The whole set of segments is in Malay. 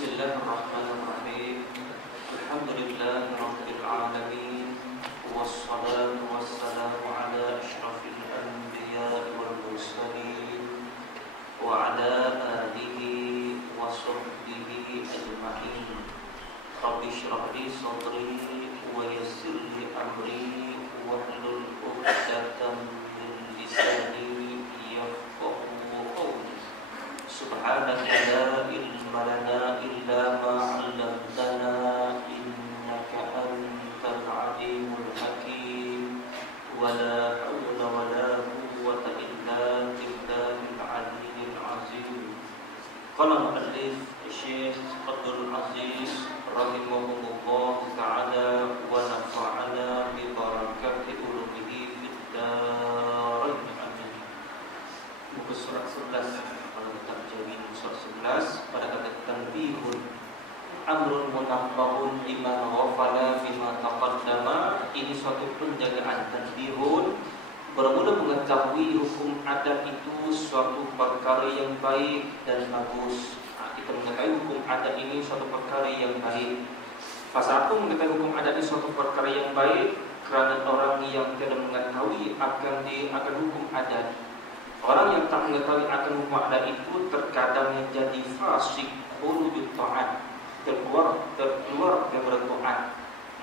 Bismillahirrahmanirrahim. Alhamdulillahirabbil alamin. Wassalatu wassalamu ala asyrafil anbiya'i wal mursalin wa ala alihi wa sahbihi ajma'in. Rabbi shrah li sadri wa yassir li amri wahlul 'uqdatam min lisani yafqahu qawli. Subhanaka la ilma lana illa ma 'allamtana innaka antal 'alimul hakim. Wa la hawla wa la quwwata illa billahil 'aliyyil 'azim. Qala mu'allif Syekh Abdul Aziz rahimahullah ta'ala wa nafa'ana bi barakati ulumihi fid darain amin. Buku surat 11 surat 11 pada kata tanbihun amrun munabbahun liman ghafala bima taqaddama. Ini suatu penjagaan. Tanbihun bermula mengetahui hukum adat itu suatu perkara yang baik dan bagus. Kita mengetahui hukum adat ini suatu perkara yang baik. Pasal apa mengetahui hukum adat ini suatu perkara yang baik? Kerana orang yang tidak mengetahui akan hukum adat, orang yang tak mengetahui akan hukum adat itu terkadang menjadi fasik, khurujut ta'at, terkeluar daripada ta'at.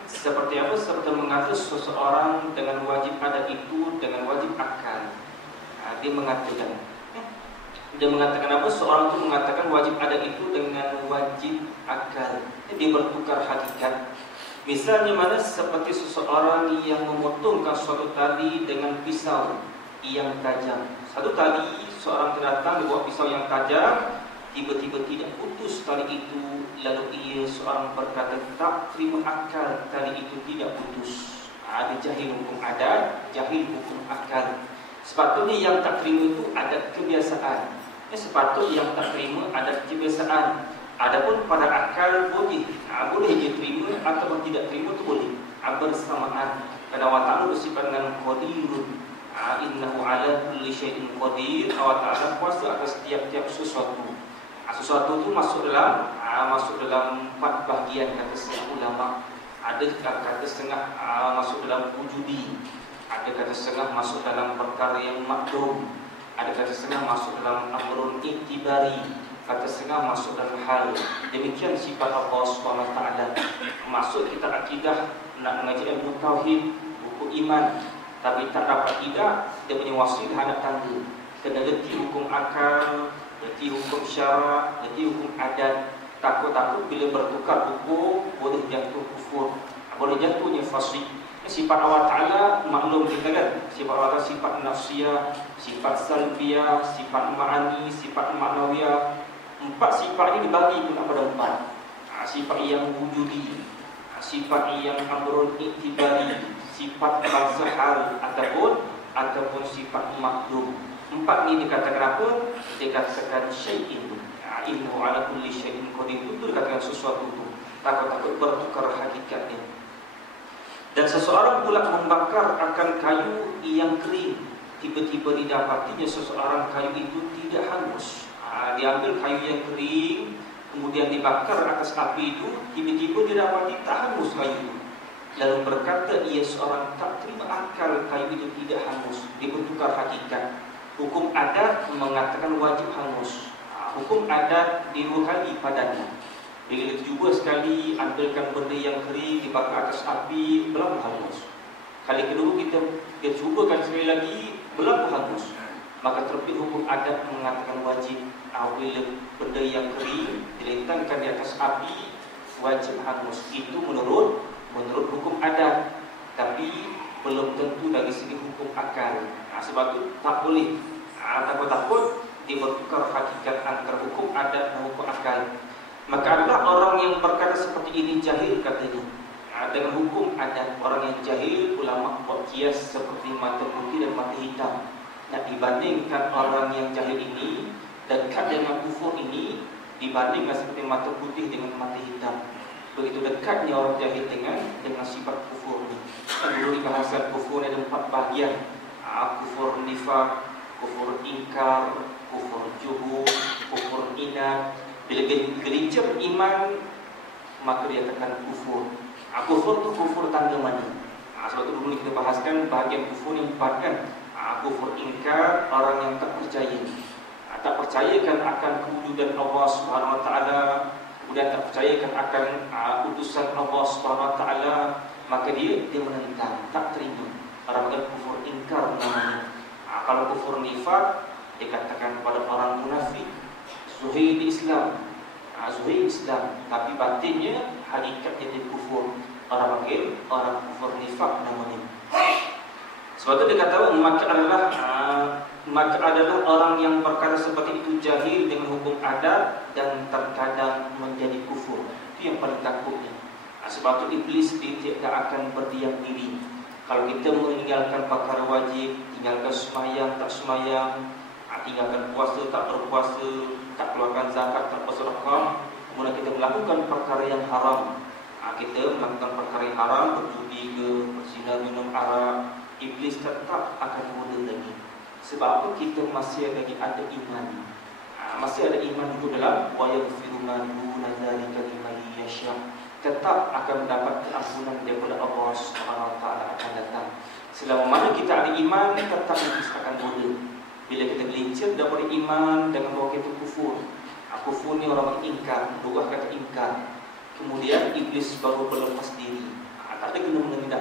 Seperti apa? Seperti mengatur seseorang dengan wajib adat itu dengan wajib akal. Dia mengatakan apa? Seorang itu mengatakan wajib adat itu dengan wajib akal. Dia bertukar hakikat. Misalnya mana? Seperti seseorang yang memotongkan suatu tali dengan pisau yang tajam. Satu tali, seorang datang bawa pisau yang tajam, tiba-tiba tidak putus tali itu. Lalu seorang berkata tak terima akal, tali itu tidak putus. Ada jahil hukum adat, jahil hukum akal. Sepatutnya yang tak terima itu adat kebiasaan. Sepatutnya yang tak terima adat kebiasaan. Adapun pada akal boleh, boleh dia terima atau tidak terima itu boleh. Bersamaan. Karena Allah Ta'ala bersifat dengan qadirun. Innahu ala kulli syai'in qadir. Allah Ta'ala kuasa atas setiap sesuatu. Sesuatu itu masuk dalam 4 bahagian kata setengah ulama. Ada kata setengah masuk dalam wujudi. Ada kata setengah masuk dalam perkara yang makdum. Ada kata setengah masuk dalam amrun iktibari. Kata setengah masuk dalam hal. Demikian sifat Allah SWT. Masuk kita akidah nak mengaji ilmu tauhid, buku iman, tapi tak dapat tidak, dia punya wasil hadap tangga. Kena reti hukum akal, reti hukum syarak, reti hukum adat. Takut-takut bila bertukar hukum boleh jatuh kufur, boleh jatuhnya fasik. Sifat Allah Ta'ala maklum kita kan. Sifat Allah Ta'ala sifat nafsiyah, sifat salbiyah, sifat ma'ani, sifat ma'nawiyah. 4 sifat ini dibagi kepada 4. Sifat yang wujudi, sifat yang amrun iktibari, sifat bazahal ataupun sifat makdum. 4 ini dikatakan apa? Dikatakan syai'in. Innahu ala kulli syai'in qadir. Itu dikatakan sesuatu itu. Takut-takut bertukar hakikatnya. Dan seseorang pula membakar akan kayu yang kering. Tiba-tiba didapatinya seseorang kayu itu tidak hangus. Diambil kayu yang kering, kemudian dibakar atas api itu, tiba-tiba didapati tak hangus kayu itu. Lalu berkata ia seorang tak terima akal kayu itu tidak hangus. Dia bertukar hakikat. Hukum adat mengatakan wajib hangus. Hukum adat diruhai padanya. Bila cuba sekali ambilkan benda yang kering dibakar atas api, belum hangus. Kali kedua kita cubakan sekali lagi, belum hangus. Maka terbit hukum adat mengatakan wajib. Bila benda yang kering diletakkan di atas api, wajib hangus. Itu menurut hukum adat. Tapi belum tentu dari segi hukum akal. Sebab itu tak boleh. Takut-takut dia bertukar hakikat antara hukum adat dan hukum akal. Maka adalah orang yang berkata seperti ini jahil katanya. Dengan hukum adat, orang yang jahil, ulama buat kias seperti mata putih dan mata hitam. Nak dibandingkan orang yang jahil ini dekat dengan kufur ini dibandingkan seperti mata putih dengan mata hitam. Begitu dekatnya orang jahil dengan sifat kufur ini. Dulu dibahaskan kufur ada 4 bahagian. Kufur nifaq, kufur ingkar, kufur juhud, kufur inad, Bila gelincir iman, maka dia akan kufur. Kufur tu kufur tanda mana? Sebab tu dulu kita bahaskan bahagian kufur yang empat kan. Kufur ingkar, orang yang tak percaya. Tak percayakan akan kewujudan Allah Subhanahu Wa Taala, kemudian tak percayakan akan utusan Allah Subhanahu Wa Taala, maka dia menentang, tak terima. Orang kata kufur ingkar namanya. Kalau kufur nifaq, dikatakan kepada orang munafik, zuhir di Islam, zuhir Islam, tapi batinnya hakikatnya dia kufur. Orang panggil orang kufur nifaq namanya. Sebab itu dia kata maka adalah orang yang perkara seperti itu jahil dengan hukum adat dan terkadang menjadi kufur. Itu yang paling takutnya. Sebab itu iblis dia tidak akan berdiam diri. Kalau kita meninggalkan perkara wajib, tinggalkan sembahyang tak sembahyang, tinggalkan puasa tak berpuasa, tak keluarkan zakat tak bersedekah, kemudian kita melakukan perkara yang haram, kita melakukan perkara yang haram, berjudi ke, berzina, minum arak, iblis tetap akan goda lagi. Sebab apa? Kita masih lagi ada iman. Masih ada iman itu dalam wa yaghfiru ma duna dzalika liman yasha. Tetap akan mendapat keampunan daripada Allah Subhanahu Wa Taala akan datang. Selama mana kita ada iman, tetap iblis akan goda. Bila kita gelincir daripada iman dengan bahawa kita kufur. Kufur ni orang ingkar, dua kata ingkar. Kemudian iblis baru berlepas diri. Tak ada kena-mengena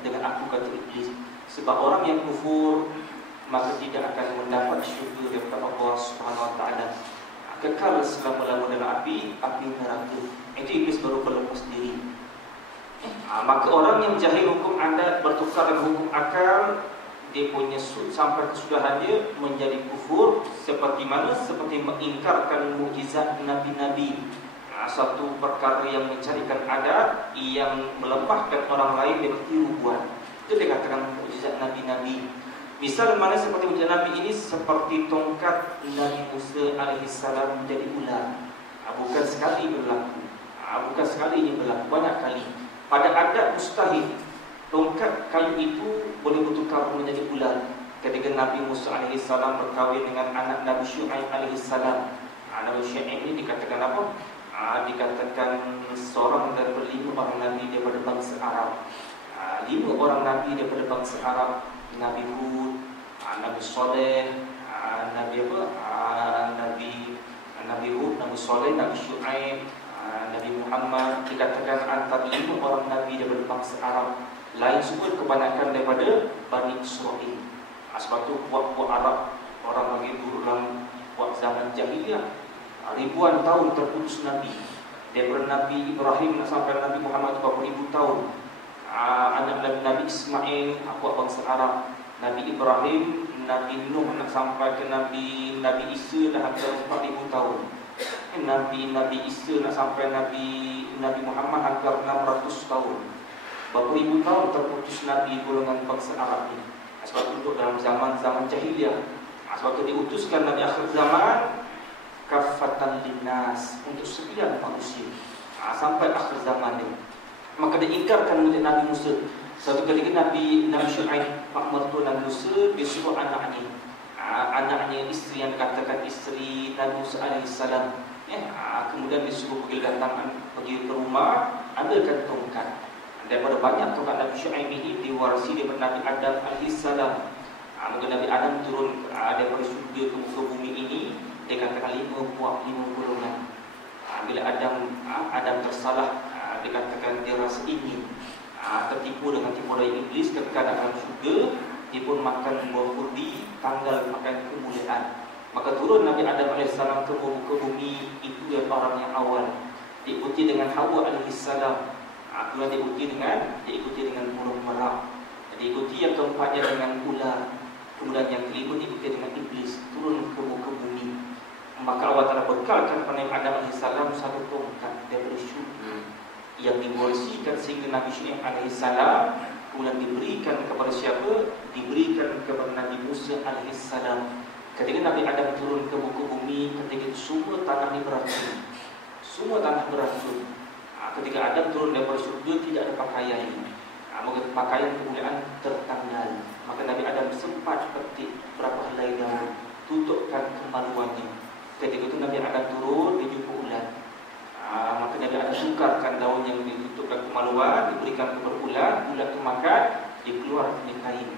dengan aku kata iblis. Sebab orang yang kufur maka tidak akan mendapat syurga daripada Allah Subhanahu Wa Taala. Kekal selama-lamanya dalam api neraka. Itu iblis baru berlepas diri. Maka orang yang jahil hukum adat bertukar dengan hukum akal, dia punya sampai kesudahannya menjadi kufur. Seperti mana? Seperti mengingkarkan mukjizat nabi-nabi. Satu perkara yang mencarikan adat, yang melemahkan orang lain dia bertiru buat. Itu dia katakan mukjizat nabi-nabi. Misal mana seperti mukjizat Nabi ini seperti tongkat Nabi Musa alaihissalam menjadi ular. Bukan sekali berlaku, bukan sekali ini berlaku, banyak kali. Pada adat mustahil tongkat kayu itu boleh bertukar menjadi ular. Ketika Nabi Musa alaihissalam berkahwin dengan anak Nabi Syuaib alaihissalam. Nabi Syuaib ini dikatakan apa? Dikatakan seorang daripada 5 orang Nabi daripada bangsa Arab. 5 orang Nabi daripada bangsa Arab. Nabi Hud, Nabi Saleh, Nabi Hud, Nabi Saleh, Nabi Syuaib, Nabi Muhammad. Dikatakan antara 5 orang Nabi daripada bangsa Arab. Lain semua kebanyakan daripada Bani Israel. Sebab itu buat Arab, orang lagi dulu dalam buat zaman jahiliyah, ribuan tahun terputus Nabi. Daripada Nabi Ibrahim sampai Nabi Muhammad 40,000 tahun. Anak Nabi Ismail, buat bangsa Arab. Nabi Ibrahim, Nabi Nuh nak sampai ke Nabi Isa dah hampir 4,000 tahun. Nabi Isa nak sampai Nabi Muhammad hampir 600 tahun. Berapa ribu tahun terputus Nabi golongan bangsa Arab ini. Sebab itu dalam zaman jahiliyah. Sebab itu diutuskan Nabi akhir zaman kafatan linnas, untuk sekalian manusia. Sampai akhir zaman ini. Maka diingkarkan oleh Nabi Musa. Satu ketika Nabi Syuaib, pak mertua Nabi Musa, dia suruh anaknya, isteri yang dikatakan isteri Nabi Musa alaihissalam. Kemudian disuruh pergi ke rumah, ambilkan tongkat. Daripada banyak tongkat Nabi Syuaib ini diwarisi daripada Nabi Adam alaihissalam. Maka Nabi Adam turun daripada surga ke muka bumi ini, dia katakan 5 golongan. Bila Adam tersalah, dikatakan dia rasa ingin, tertipu dengan tipu daya iblis. Ketika dalam syurga, dia pun makan buah kurdi, tanggal makan kemuliaan. Maka turun Nabi Adam AS ke muka bumi. Itu yang orang yang awal. Diikuti dengan Hawa AS. Kemudian diikuti dengan burung merak. Diikuti yang keempatnya dengan ular. Kemudian yang kelima diikuti dengan iblis. Turun ke muka bumi. Maka Allah Ta'ala bekalkan kepada Nabi Adam AS satu tongkat daripada syurga yang diwarisikan sehingga Nabi Syuaib alaihissalam kemudian diberikan kepada siapa? Diberikan kepada Nabi Musa alaihissalam. Ketika Nabi Adam turun ke muka bumi, ketika itu semua tanah ini beracun. Semua tanah beracun. Ketika Adam turun daripada surga, tidak ada pakaian. Maka pakaian kemuliaan tertanggal. Maka Nabi Adam sempat petik berapa helai daun, tutupkan kemaluannya. Ketika itu Nabi Adam turun, dia jumpa ular. Maka Nabi Adam tukarkan daun yang ditutupkan kemaluan, diberikan kepada ular. Ular itu makan, dia keluar dari kain.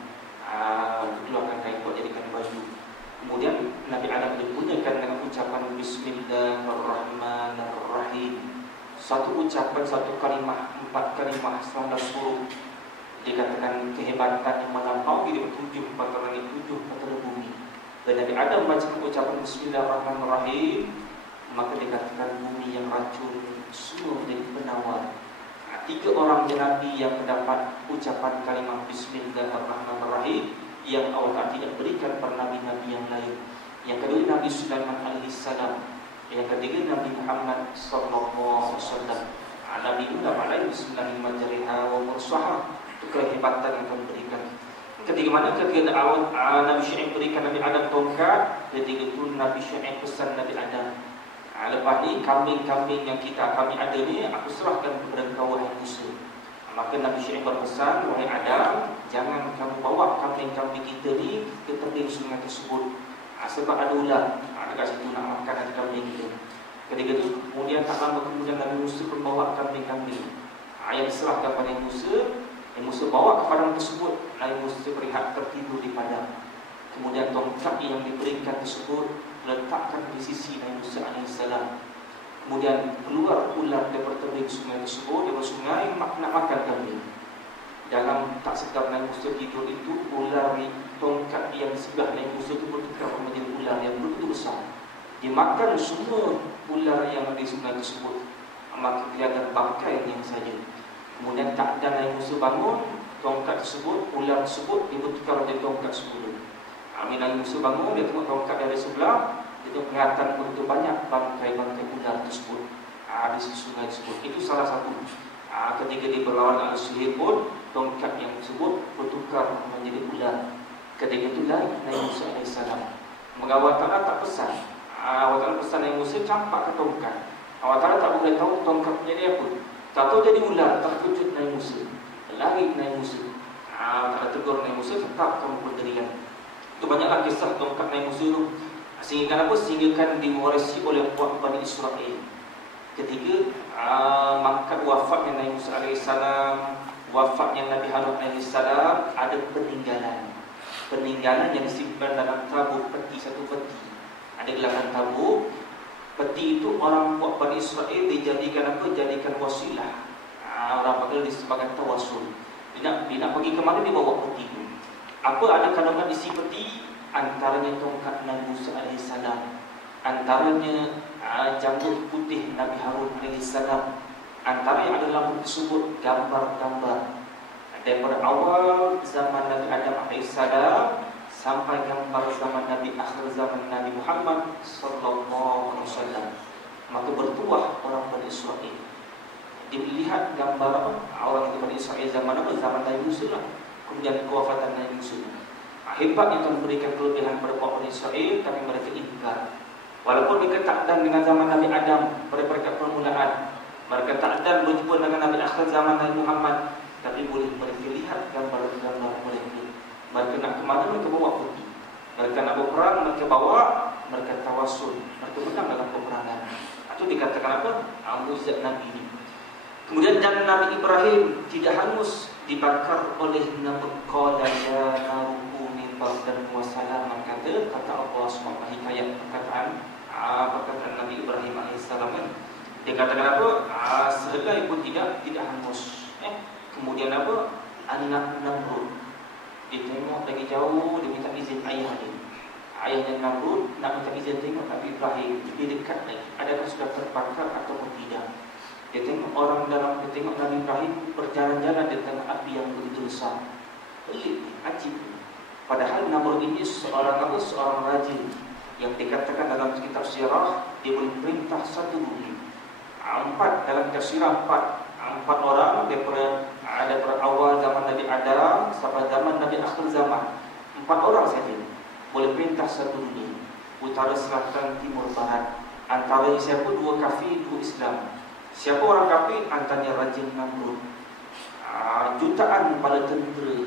Keluarkan kain buat jadikan baju. Kemudian Nabi Adam dipunyakan dengan ucapan Bismillahirrahmanirrahim. Satu ucapan, satu kalimah, 4 kalimah, 19 huruf. Dikatakan kehebatan yang melampaui di 7 kata langit, 7 kata bumi. Dan Nabi Adam baca ucapan Bismillahirrahmanirrahim, maka dikatakan bumi yang racun semua menjadi penawar. 3 orang Nabi yang mendapat ucapan kalimah Bismillahirrahmanirrahim yang Allah tidak berikan para nabi-nabi yang lain. Yang kedua Nabi Sulaiman alaihissalam. Yang ketiga Nabi Muhammad sallallahu alaihi wasallam. Nabi Muhammad alaihi Bismillahirrahmanirrahim wa mursaha. Itu kehebatan yang akan diberikan. Ketika mana ketika Nabi Syuaib berikan Nabi Adam tongkat, ketika itu Nabi Syuaib pesan Nabi Adam, lepas ni kambing-kambing yang kami ada ni aku serahkan kepada kau wahai Musa. Maka Nabi Syuaib berpesan, wahai Adam, jangan kamu bawa kambing-kambing kita ni ke tepi sungai tersebut. Sebab ada ular dekat situ nak makan nanti kambing kita. Ketika itu kemudian tak lama kemudian Nabi Musa pun bawa kambing-kambing. Yang diserahkan pada Musa. Yang Musa bawa ke padang tersebut, Nabi Musa berhak tertidur di padang. Kemudian tongkat yang diberikan tersebut letakkan di sisi Nabi Musa alaihissalam. Kemudian keluar ular daripada tebing sungai tersebut, daripada sungai nak makan kambing. Dalam tak sedap Nabi Musa tidur itu, ular di tongkat yang sebelah Nabi Musa itu bertukar menjadi ular yang begitu besar. Dia makan semua ular yang ada di sungai tersebut. Maka kelihatan bangkainya saja. Kemudian tak ada Nabi Musa bangun, tongkat tersebut, ular tersebut dia bertukar menjadi tongkat semula. Nabi Musa bangun, dia tengok tongkat dari sebelah, dia tengok kelihatan begitu banyak bangkai-bangkai ular tersebut di sungai tersebut. Itu salah satu. Ketika dia berlawan dengan sihir pun, tongkat yang tersebut bertukar menjadi ular. Ketika itu lari Nabi Musa alaihissalam. Maka Allah Ta'ala tak pesan. Allah Ta'ala pesan Nabi Musa campak ke tongkat. Allah Ta'ala tak boleh tahu tongkat menjadi apa. Tak tahu jadi ular, terkejut Nabi Musa. Lari Nabi Musa. Tak tegur Nabi Musa, tetap kamu berdirian. Itu banyaklah kisah tongkat Nabi Musa itu. Sehingga apa? Sehingga kan diwarisi oleh Bani Israel. Ketiga, maka wafatnya Nabi Musa alaihissalam, wafatnya Nabi Harun alaihissalam, ada peninggalan. Peninggalan yang disimpan dalam tabut peti, satu peti. Ada gelangan tabut. Peti itu orang buat Bani Israel dijadikan apa? Jadikan wasilah. Orang panggil disebabkan tawasul. Dia nak pergi ke mana, dia bawa peti itu. Apa ada kandungan isi peti? Antaranya tongkat Nabi Musa alaihissalam, antaranya janggut putih Nabi Harun alaihissalam, antara yang ada dalam peti tersebut gambar-gambar daripada awal zaman Nabi Adam alaihissalam sampai gambar zaman Nabi akhir zaman Nabi Muhammad sallallahu alaihi wasallam. Maka bertuah orang Bani Israel. Dilihat gambar orang Bani Israel zaman apa? Zaman Nabi Musa lah. Kemudian kewafatan Nabi Musa. Hebat yang akan memberikan kelebihan kepada Bani Israel, tapi mereka ingkar. Walaupun mereka tak dan dengan zaman Nabi Adam pada permulaan, mereka tak dan berjumpa dengan Nabi akhir zaman Nabi Muhammad, tapi boleh mereka lihat gambar-gambar mereka. Mereka nak ke mana, mereka bawa peti. Mereka nak berperang, mereka bawa. Mereka tawasul, mereka menang dalam peperangan. Itu dikatakan apa? Mukjizat Nabi ini. Kemudian dan Nabi Ibrahim tidak hangus dibakar oleh Nabi qala ya narukuni bardan wa salaman, kata Allah SWT hikayat perkataan Nabi Ibrahim alaihissalam kan. Dia katakan apa? Sehelai pun tidak hangus. Kemudian apa? Anak Namrud. Dia tengok lagi jauh, dia minta izin ayah dia. Ayahnya Namrud nak minta izin tengok Nabi Ibrahim. Dia dekat lagi, adakah sudah terbakar atau tidak. Dia tengok orang dalam, dia tengok Nabi Ibrahim berjalan-jalan di tengah api yang begitu besar. Pelik, ajib. Padahal Namrud ini seorang raja yang dikatakan dalam kitab sirah, dia boleh perintah satu bumi. 4 dalam kitab sirah 4 orang daripada awal zaman Nabi Adam sampai zaman Nabi akhir zaman. 4 orang saja boleh perintah satu dunia, utara, selatan, timur, barat. Antara siapa? 2 kafir, 2 Islam. Siapa orang kafir? Antaranya Raja Namrud. Jutaan bala tentera,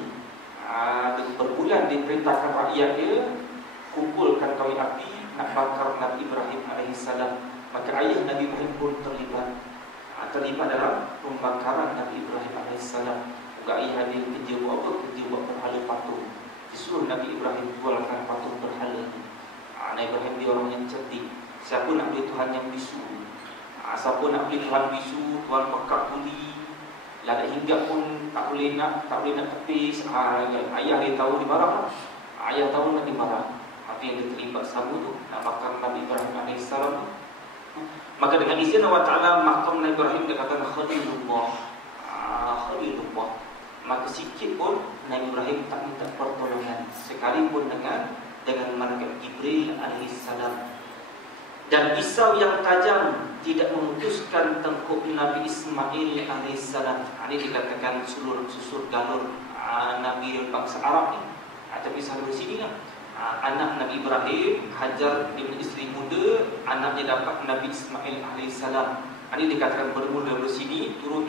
berbulan diperintahkan rakyat dia kumpulkan kayu api, nak bakar Nabi Ibrahim alaihissalam. Maka ayah Nabi Ibrahim pun terlibat dalam pembakaran Nabi Ibrahim alaihissalam. Juga ayah dia kerja buat apa? Kerja buat berhala patung. Disuruh Nabi Ibrahim jualkan patung berhala ni. Nabi Ibrahim dia orang yang cerdik. Siapa nak beli Tuhan yang bisu? Siapa nak beli Tuhan bisu, Tuhan pekat buli, lada hingga pun tak boleh nak tepis. Ayah dia tahu dimarah. Ayah tahu nak dimarah. Tapi yang dia terlibat sama tu nak bakar Nabi Ibrahim alaihissalam tu. Maka dengan izin Allah Ta'ala, makam Nabi Ibrahim dia kata Khalilullah. Khalilullah. Maka sikit pun Nabi Ibrahim tak minta pertolongan, sekalipun dengan malaikat Jibril alaihissalam. Dan pisau yang tajam tidak memutuskan tengkuk Nabi Ismail alaihissalam. Ini dikatakan susur galur Nabi bangsa Arab ni. Tapi selalu di sini kan, anak Nabi Ibrahim, Hajar dengan isteri muda, anaknya dapat Nabi Ismail alaihissalam. Ini dikatakan bermula dari sini, turun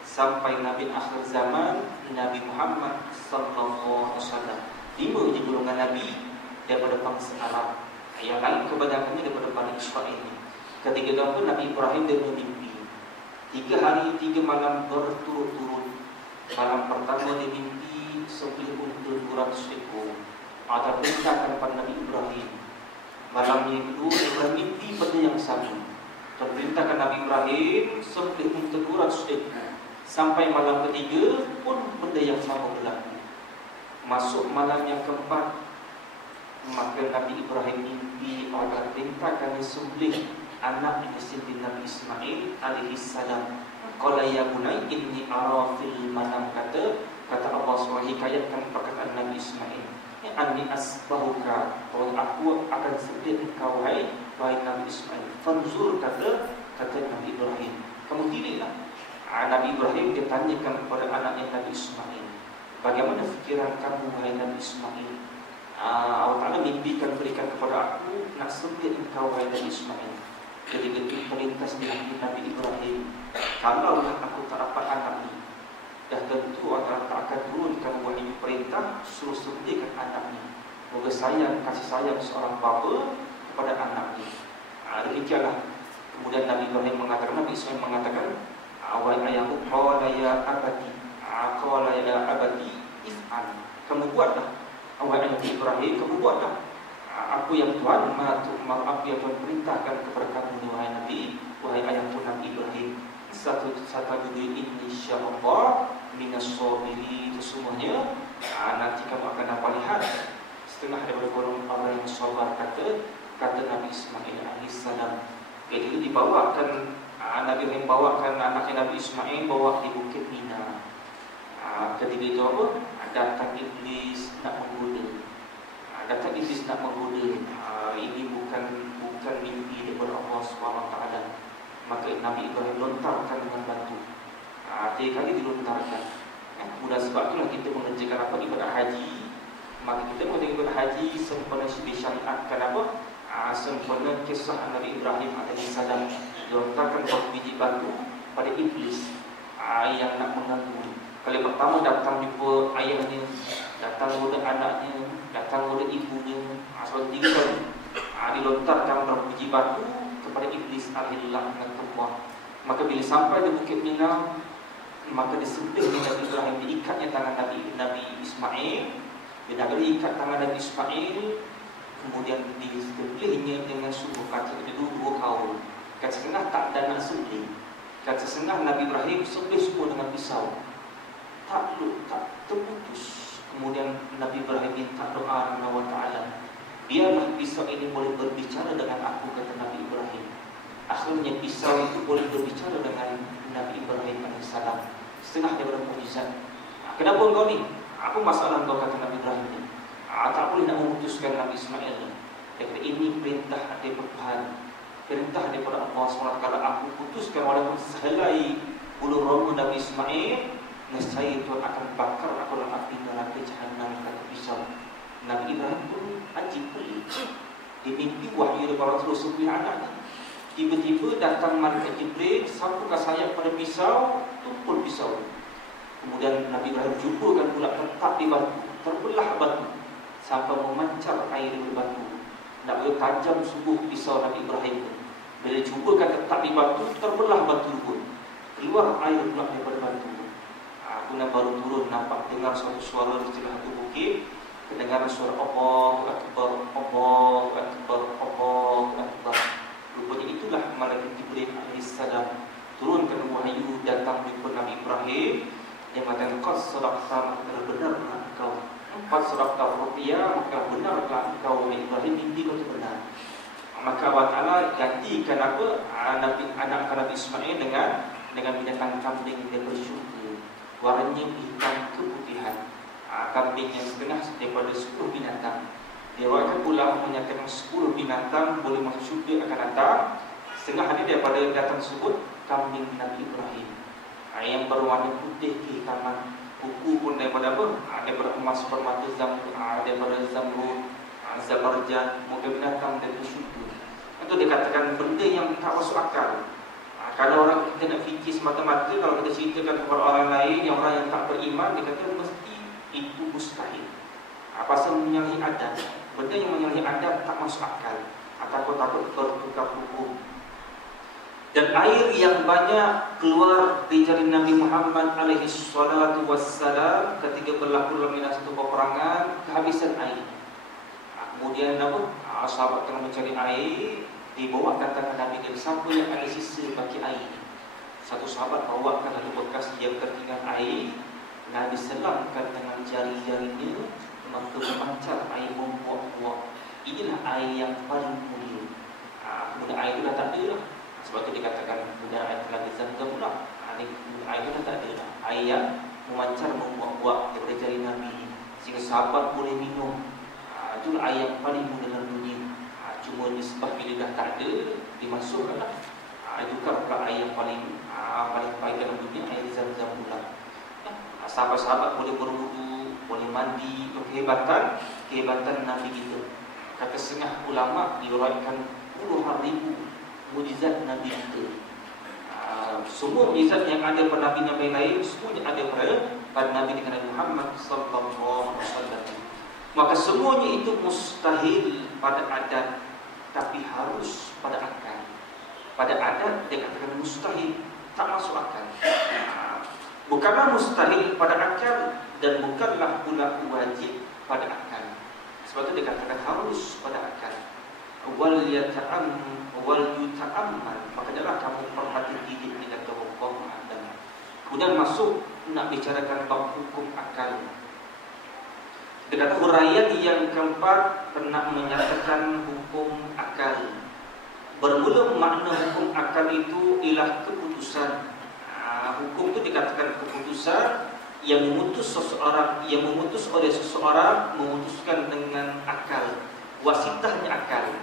sampai Nabi akhir zaman, Nabi Muhammad sallallahu alaihi wasallam. 5 je golongan Nabi daripada bangsa Arab. Yang lain kebanyakannya daripada Bani Israel. Ketika itu Nabi Ibrahim dia bermimpi 3 hari 3 malam berturut-turut. Malam pertama dia mimpi sembelih unta 200 ekor. Ada perintah kepada Nabi Ibrahim. Malam yang kedua dia bermimpi benda yang sama. Terperintahkan Nabi Ibrahim sembelih unta 200 ekor. Sampai malam ketiga pun benda yang sama berlaku. Masuk malam yang keempat, maka Nabi Ibrahim mimpi Allah perintahkan sembelih anak isteri Nabi Ismail alaihissalam. Qala ya bunai inni ara fil manam, kata Allah SWT hikayatkan perkataan Nabi Ismail. Anni asbahuka, bahwa aku akan sembelih engkau wahai Nabi Ismail. Fanzur, kata Nabi Ibrahim, kamu pilihlah. Nabi Ibrahim dia tanyakan kepada anaknya Nabi Ismail, bagaimana fikiran kamu wahai Nabi Ismail? Allah Ta'ala mimpikan berikan kepada aku nak sembelih engkau wahai Nabi Ismail. Ketika itu perlintas di hati Nabi Ibrahim, kalau aku tak dapat anak ni, dah tentu Allah tak akan turunkan wahyu perintah suruh sembelihkan anaknya. Moga kasih sayang seorang bapa kepada anaknya. Demikianlah. Kemudian Nabi Ibrahim mengatakan, Nabi Ismail mengatakan, awal ayahku, qala ya abati if'al, kamu buatlah. Awal ayah Ibrahim, kamu buatlah. Aku yang Tuhan, aku yang Tuhan perintahkan kepada kamu wahai Nabi, wahai ayahku Nabi Ibrahim. Satu ini insyaallah minas sabirin, sesungguhnya nanti kamu akan dapat lihat setengah daripada orang yang sabar, kata Nabi Ismail alaihissalam. Jadi dibawakan Nabi Ibrahim bawakan anaknya Nabi Ismail bawa di Bukit Mina. Ketika itu apa? Datang iblis nak menggoda. Ini bukan mimpi daripada Allah SWT. Maka Nabi Ibrahim lontarkan dengan batu. 3 kali dilontarkan. Kemudian sebab itulah kita mengerjakan apa? Ibadah haji. Maka kita mengerjakan ibadah haji sempurna disyariatkan apa? Sempurna kisah Nabi Ibrahim alaihissalam. Dilontarkan biji batu pada iblis yang nak mengganggu. Kali pertama datang jumpa ayahnya, datang kepada anaknya, datang kepada ibunya. Sebab 3 kali dilontarkan biji batu kepada iblis alaihissalam. Maka bila sampai di Bukit Mina, maka disembelih Nabi Ibrahim, diikatnya tangan Nabi Ismail. Bila diikat tangan Nabi Ismail, kemudian disembelihnya dengan sungguh kata itu 2 kaul. Kata setengah tak ada nak sembelih. Kata setengah Nabi Ibrahim sembelih semua dengan pisau. Tak terputus. Kemudian Nabi Ibrahim minta doa kepada Allah Ta'ala, biarlah pisau ini boleh berbicara dengan aku, kata Nabi Ibrahim. Akhirnya pisau itu boleh berbicara dengan Nabi Ibrahim alaihissalam. Setengah daripada mukjizat. Kenapa engkau ni? Apa masalah engkau, kata Nabi Ibrahim ni? Tak boleh nak memutuskan Nabi Ismail ni. Dia kata ini perintah daripada Tuhan, perintah daripada Allah SWT. Kalau aku putuskan walaupun sehelai bulu roma Nabi Ismail, nescaya Tuhan akan bakar aku dalam api neraka Jahannam, kata pisau. Nabi Ibrahim pun ajib pelik. Di mimpi wahyu daripada Rasulullah anaknya. Tiba-tiba datang malaikat Jibril, sapukan sayap pada pisau, tumpul pisau. Kemudian Nabi Ibrahim jumpakan pula tetap di batu, terbelah batu sampai memancar air dari batu. nak boleh tajam sungguh pisau Nabi Ibrahim itu. Bila cubakan letak di batu, terbelah batu pun, keluar air pula daripada batu. Kemudian baru turun, nampak dengar suatu suara di celah satu bukit, kedengaran suara Allahu Akbar, Allahu Akbar, Allahu Akbar. Rupanya itulah malaikat Jibril alaihissalam turunkan wahyu datang jumpa Nabi Ibrahim. Dia mengatakan, qad sadaqta, maka benarlah engkau. Qad sadaqta ru'ya, maka benarlah engkau Ibrahim, mimpi kau itu benar. Maka Allah Ta'ala gantikan apa? Anak Nabi Ismail dengan binatang kambing dia bersyukur. Warnanya hitam keputihan. Kambing yang setengah daripada 10 binatang. Diriwayatkan ulama menyatakan 10 binatang boleh masuk syurga akan datang. Setengah hari daripada datang tersebut kambing Nabi Ibrahim. Yang berwarna putih kehitaman. Kuku pun daripada apa? Daripada emas permata zamrud, daripada zamrud, zabarjan, moga binatang dan syurga. Itu dikatakan benda yang tak masuk akal. Kalau orang kita nak fikir semata-mata, kalau kita ceritakan kepada orang lain, yang orang yang tak beriman, dia kata mesti itu mustahil. Pasal menyalahi adat. Benda yang menyalahi adat tak masuk akal. Takut-takut bertukar hukum. Dan air yang banyak keluar di jari Nabi Muhammad alaihi salatu wassalam ketika berlaku dalam satu peperangan, kehabisan air. Kemudian apa? Sahabat tengah mencari air, dibawa katakan Nabi dia, siapa yang ada sisa bagi air? Satu sahabat bawakan satu bekas yang tertinggal air, Nabi selamkan dengan jari-jarinya, maka memancar air membuak-buak. Inilah air yang paling mulia. Kemudian air itu dah tak ada lah. Sebab itu dikatakan kemudian air telah Zamzam pula. Air itu dah tak ada lah. Air yang memancar membuak-buak daripada jari Nabi, sehingga sahabat boleh minum. Itulah air yang paling mulia dalam dunia. Cuma nisbah bila dah tak ada, dimasukkanlah. Itu kan pula air yang paling baik dalam dunia, air Zamzam pula. Sahabat-sahabat boleh berwudu, boleh mandi. Kehebatan Nabi kita. Kata setengah ulama diriwayatkan puluhan ribu mukjizat Nabi kita. Semua mukjizat yang ada pada Nabi-Nabi lain, semuanya ada pada Nabi kita Nabi Muhammad sallallahu alaihi wasallam. Maka semuanya itu mustahil pada adat, tapi harus pada akal. Pada adat dia katakan mustahil, tak masuk akal. Bukanlah mustahil pada akal dan bukanlah pula wajib pada akal. Sebab itu dia katakan harus pada akal. Wal yuta'ammal, maka janganlah kamu perhati diri dengan Allah Adam. Kemudian masuk nak bicarakan bab hukum akal. Dia kata huraian yang keempat pernah menyatakan hukum akal. Bermula makna hukum akal itu ialah keputusan. Hukum itu dikatakan keputusan yang memutus seseorang, yang memutus oleh seseorang, memutuskan dengan akal. Wasitahnya akal.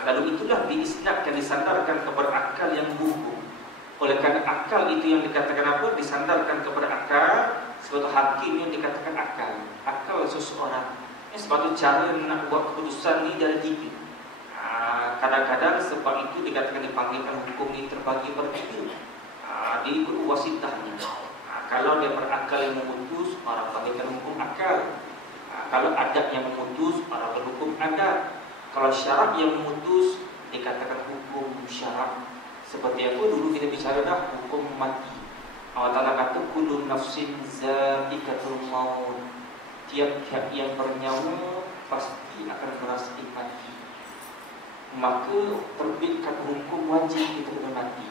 Lalu itulah diisnadkan, disandarkan kepada akal yang berhukum. Oleh kerana akal itu yang dikatakan apa? Disandarkan kepada akal. Sebab itu hakim yang dikatakan akal. Akal seseorang. Sebab itu cara nak buat keputusan ni dari tiga. Kadang-kadang sebab itu dikatakan dipanggilkan hukum ni terbagi bertiga. Dia ikut wasitahnya. Kalau dia berakal yang memutus, para panggilkan hukum akal. Kalau adat yang memutus, para berhukum adat. Kalau syarat yang memutus, dikatakan hukum syarat. Seperti apa dulu kita bicara dah, hukum mati. Allah Ta'ala kata kullu nafsin za'iqatul maut. Tiap-tiap yang bernyawa pasti akan merasakan mati. Maka terbitkan hukum wajib kita kena mati.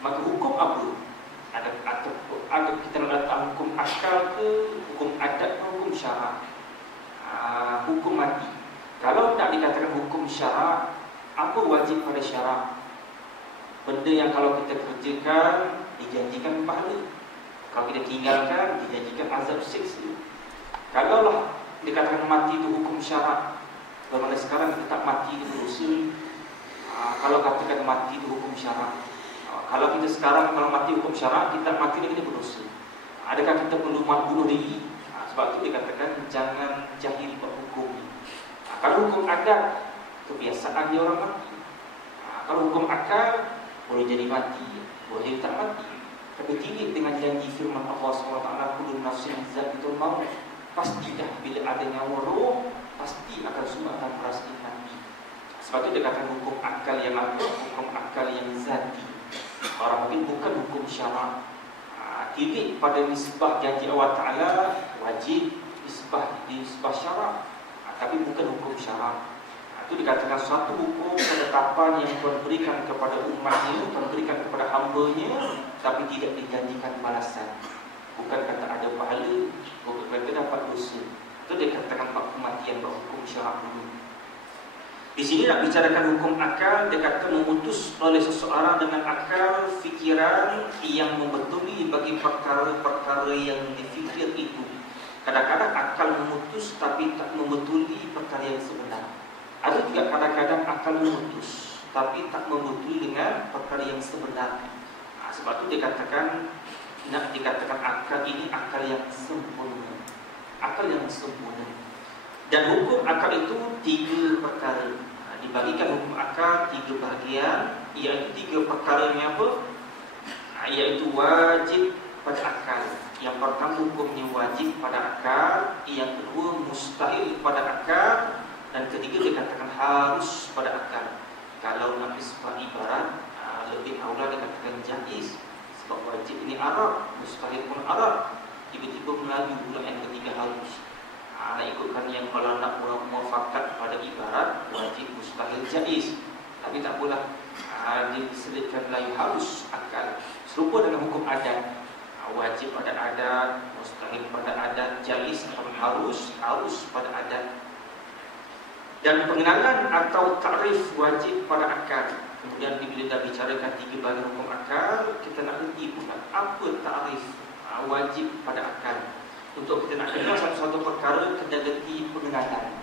Maka hukum apa? Ada kita nak datang hukum akal ke, hukum adat ke, hukum syarak. Hukum mati. Kalau nak dikatakan hukum syarak, apa wajib pada syarak? Benda yang kalau kita kerjakan dijanjikan pahala, kalau kita tinggalkan dijanjikan azab siksa. Kalaulah dikatakan mati itu hukum syarak, bagaimana sekarang kita tak mati itu berdosa? Kalau katakan mati itu hukum syarak, kalau kita sekarang kalau mati hukum syarak, kita mati ini kita berdosa. Adakah kita perlu bunuh diri? Sebab itu dikatakan jangan jahil berhukum. Kalau hukum adat, kebiasaan dia orang mati. Kalau hukum akal, boleh jadi mati, boleh tak mati. Tapi tidak dengan janji firman Allah SWT, kullu nafsin za'iqatul maut. Pasti dah bila ada nyawa roh, pasti akan semua akan merasakan mati. Sebab itu dikatakan hukum akal yang apa? Hukum akal yang zati. Orang mungkin bukan hukum syarak. Titik pada nisbah janji Allah Ta'ala wajib, nisbah syarak, tapi bukan hukum syarak. Itu dikatakan suatu hukum ketetapan yang Tuhan berikan kepada umatnya, Tuhan berikan kepada hamba-Nya, tapi tidak dijanjikan balasan. Bukan kata ada pahala, bukan kata dapat dosa. Itu dikatakan kematian berhukum syarak dulu. Di sini nak bicarakan hukum akal, dia kata memutus oleh seseorang dengan akal fikiran yang membetuli bagi perkara-perkara yang difikir itu. Kadang-kadang akal memutus tapi tak membetuli perkara yang sebenar. Ada juga kadang-kadang akal memutus tapi tak membetuli dengan perkara yang sebenar. Sebab itu dikatakan, nak dikatakan akal ini akal yang sempurna. Akal yang sempurna. Dan hukum akal itu 3 perkara. Dibagikan hukum akal 3 bahagian, iaitu 3 perkara yang apa? Iaitu wajib pada akal. Yang pertama hukumnya wajib pada akal, yang kedua mustahil pada akal, dan ketiga dikatakan harus pada akal. Kalau nak sebab ibarat, lebih aula dikatakan jaiz. Sebab wajib ini Arab, mustahil pun Arab. Tiba-tiba Melayu pula yang ketiga harus. Nak ikutkan yang kalau nak muafakat pada ibarat wajib, mustahil, jaiz. Tapi tak boleh diselitkan Melayu harus akal. Serupa dengan hukum adat, wajib pada adat, mustahil pada adat, jaiz atau harus pada adat. Dan pengenalan atau takrif wajib pada akal. Kemudian bila dah bicarakan 3 bahagian hukum akal, kita nak reti pula apa takrif wajib pada akal. Untuk kita nak kenal satu-satu perkara, kena reti pengenalan.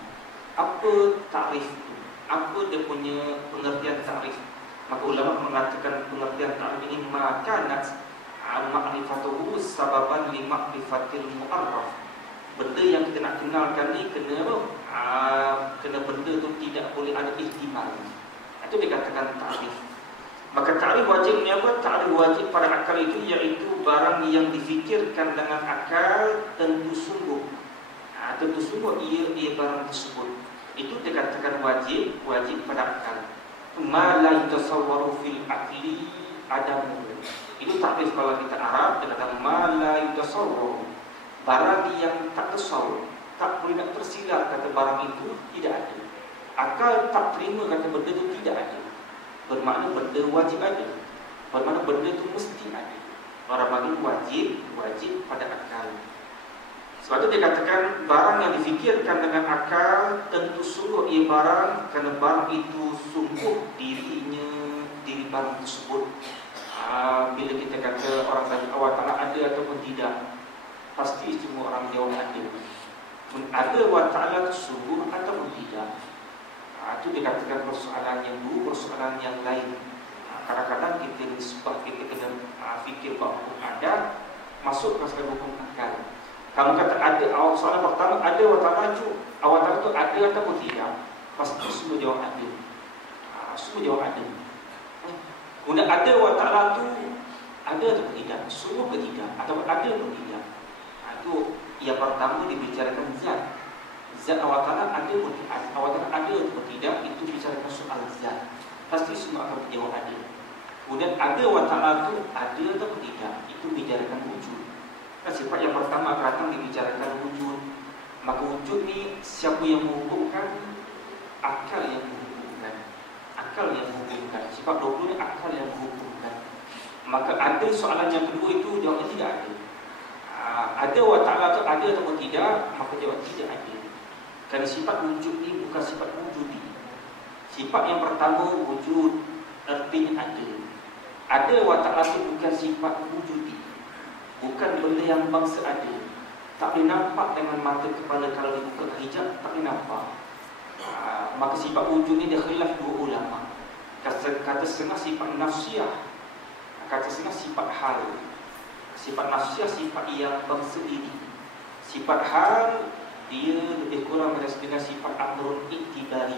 Apa takrif itu? Apa dia punya pengertian takrif? Maka ulama mengatakan pengertian takrif ini makanat ma'rifatuhu sababan li ma'rifatil mu'arraf. Benda yang kita nak kenalkan ni kena apa? Kena benda tu tidak boleh ada ihtimal. Itu dikatakan takrif. Maka takrif wajib ni apa? Takrif wajib pada akal itu iaitu barang yang difikirkan dengan akal tentu sungguh. Tentu sungguh ia barang tersebut. Itu dikatakan wajib pada akal. Ma la yatasawwaru fil aqli adamu. Itu takrif kalau kita Arab, dikatakan ma la yatasawwaru. Barang yang tak tasawwur, tak boleh nak tersilar kata barang itu tidak ada. Akal tak terima kata benda itu tidak ada. Bermakna benda wajib ada. Bermakna benda itu mesti ada. Orang bagi wajib pada akal. Sebab itu dia katakan barang yang difikirkan dengan akal tentu sungguh ia barang, kerana barang itu sungguh diri barang tersebut. Bila kita kata orang tanya Allah Ta'ala ada ataupun tidak, pasti semua orang jawab ada. Ada Allah Ta'ala itu sungguh ataupun tidak. Itu dikatakan persoalan yang dulu, persoalan yang lain. Kadang-kadang kita nisbah, kita kena fikir bahawa hukum adat masuk ke hukum akal. Kamu kata ada, soalan pertama ada Allah Ta'ala itu ada ataupun tidak, pasti semua jawab ada. Semua jawab ada. Kemudian ada Allah Ta'ala itu ada ataupun tidak, semua ke tidak, ataupun ada atau tidak. Itu yang pertama dibicarakan zat. Zat Allah Ta'ala ada atau tidak, Allah Ta'ala ada atau tidak, itu bicarakan soal zat. Pasti semua akan menjawab ada. Kemudian ada Allah Ta'ala itu ada atau tidak, itu bicarakan wujud. Sifat yang pertama akan datang dibicarakan wujud. Maka wujud ni siapa yang menghukumkan? Akal yang menghukumkan. Akal yang menghukumkan. Sifat 20 ni akal yang menghukumkan. Maka ada soalan yang kedua itu jawabnya tidak ada. Ada Allah Ta'ala itu ada atau tidak, maka jawab tidak ada. Kerana sifat wujud ni bukan sifat wujudi. Sifat yang pertama wujud, artinya ada. Ada Allah Ta'ala itu bukan sifat wujudi, bukan benda yang bangsa ada. Tak boleh nampak dengan mata kepala. Kalau dibuka hijab tak boleh nampak. Maka sifat wujud ni dia khilaf 2 ulama. Kata setengah sifat nafsiyah, kata setengah sifat hal. Sifat nafsiyah sifat yang bangsa diri. Sifat hal dia lebih kurang dengan sifat amrun iktidari.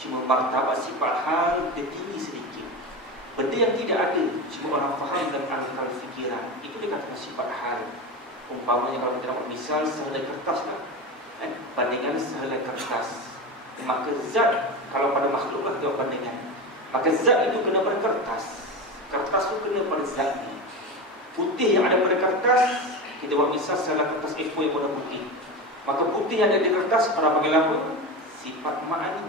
Cuma martabat sifat hal dia tinggi sedikit. Benda yang tidak ada, cuma orang faham dan akal fikiran, itu dikatakan sifat hal. Umpamanya kalau kita nak misal sehelai kertas lah, bandingan sehelai kertas. Maka zat Kalau pada makhluk lah tengok pandangan. Maka zat itu kena pada kertas. Kertas itu kena pada zatnya. Putih yang ada pada kertas, kita buat misal salah kertas A4 yang warna putih. Maka putih yang ada di kertas, orang panggil apa? Sifat ma'ani.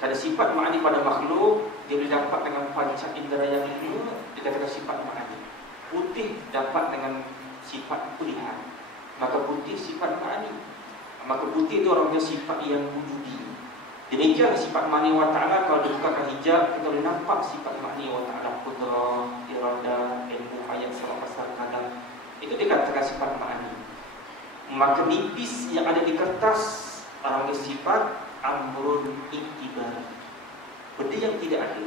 Kalau sifat ma'ani pada makhluk, dia boleh dapat dengan panca indera yang lima, dia kata sifat ma'ani. Putih dapat dengan sifat kulihat. Maka putih sifat ma'ani. Maka putih itu orangnya sifat yang wujudi. Demikian sifat ma'ani wa ta'ala. Kalau dibukakan hijab, kita boleh nampak sifat ma'ani wa ta'ala. Qudrah, irada, ilmu, hayat, sama pasal, kadang. Itu dikatakan sifat ma'ani. Maka nipis yang ada di kertas, orangnya sifat amrun iktibari. Benda yang tidak ada.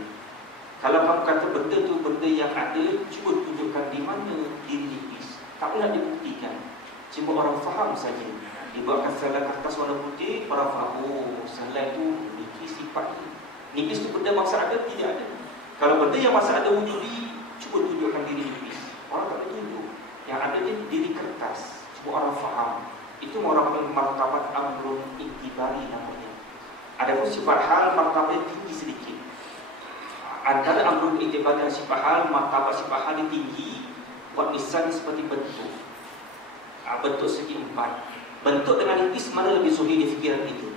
Kalau kamu kata benda itu benda yang ada, cuba tunjukkan di mana diri nipis. Tak pula dibuktikan. Cuma orang faham saja. Dibuatkan selai kertas warna putih, orang faham, oh, selai itu nipis sifat ini. Nipis itu benda masa ada, tidak ada. Kalau benda yang masa ada wujudi, cuba tunjukkan diri nipis. Orang tak boleh tunjuk. Yang ada di diri kertas. Cuma orang faham. Itu orang martabat amrun iktibari namanya. Adapun sifat hal, martabatnya tinggi sedikit. Antara amrun iktibari dan sifat hal, martabat sifat hal tinggi. Buat misalnya seperti bentuk. Bentuk segi empat. Bentuk dengan nipis mana lebih suhi di fikiran kita?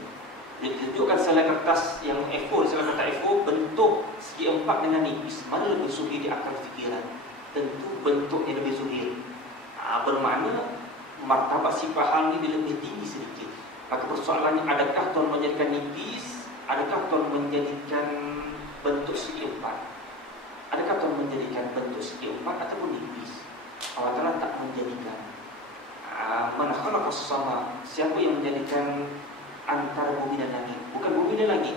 Ditunjukkan selai kertas yang A4, selai kertas A4, bentuk segi empat dengan nipis mana lebih suhi di akal fikiran? Tentu bentuknya lebih suhi. Bermakna martabat sifat hal ini lebih tinggi sedikit. Maka persoalannya, adakah Tuhan menjadikan nipis? Adakah Tuhan menjadikan bentuk segi empat? Adakah Tuhan menjadikan bentuk segi empat ataupun nipis? Allah Ta'ala tak menjadikan. Man khalaqa as-sama, siapa yang menjadikan antara bumi dan langit? Bukan bumi dan langit.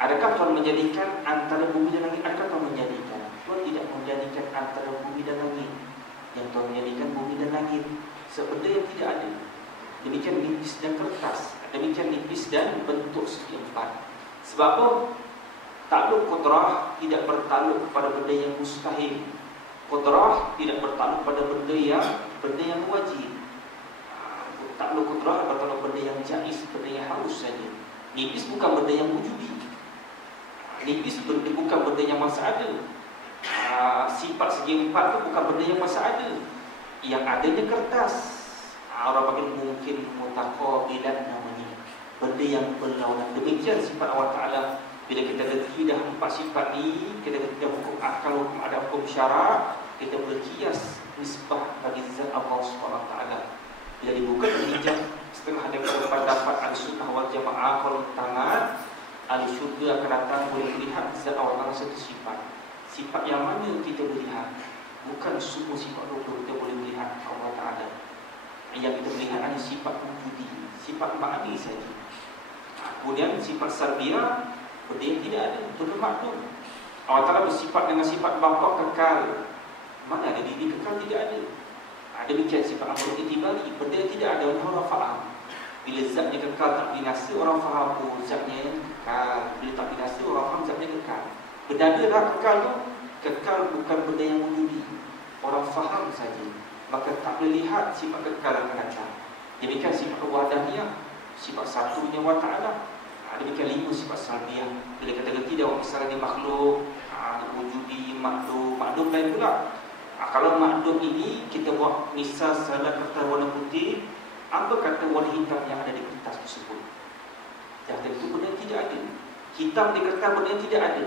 Adakah Tuhan menjadikan antara bumi dan langit? Adakah Tuhan menjadikan? Tuhan tidak menjadikan antara bumi dan langit. Yang Tuhan menjadikan bumi dan langit sebenda yang tidak ada. Demikian nipis dan kertas. Demikian nipis dan bentuk segi empat. Sebab apa? Takluk qudrah tidak bertakluk kepada benda yang mustahil. Qudrah tidak bertakluk pada benda yang wajib. Takluk qudrah bertakluk benda yang jaiz, benda yang harus saja. Nipis bukan benda yang wujudi. Nipis bukan benda yang masa ada. Sifat segi empat itu bukan benda yang masa ada. Yang adanya kertas. Orang panggil mungkin mutaqabilan namanya. Benda yang berlawanan. Demikian sifat Allah Ta'ala. Bila kita reti dah empat sifat ni, kita reti dah hukum akal, hukum ada, hukum syarak, kita berkias nisbah bagi zat Allah SWT. Bila dibuka hijab setengah daripada pendapat al-sunnah wal jamaah, kalau tangan al-syurga akan datang boleh melihat zat Allah Ta'ala satu sifat. Sifat yang mana kita melihat? Bukan semua sifat itu kita boleh melihat Allah Ta'ala. Yang kita melihat hanya sifat wujudi, sifat ma'ani saja. Kemudian sifat salbiyah, benda yang tidak ada, benda makhluk. Allah Ta'ala bersifat dengan sifat bapa kekal. Mana ada diri kekal? Tidak ada. Demikian sifat amrun iktibari, benda yang tidak ada, orang faham. Bila zatnya kekal tak binasa, orang faham, oh zatnya kekal. Bila tak binasa, orang faham zatnya kekal. Benda ada lah kekal tu. Kekal bukan benda yang wujudi. Orang faham saja. Maka tak boleh lihat sifat kekal akan datang. Demikian sifat wahdaniah, sifat satunya wa ta'ala. Demikian lima sifat salbiyah. Bila kata tidak, misalnya makhluk, wujudi, makhluk lain pula. Kalau makhluk ini kita buat misal salah kertas warna putih, apa kata warna hitam yang ada di kertas tersebut? Yang tentu benda yang tidak ada. Hitam di kertas benda yang tidak ada.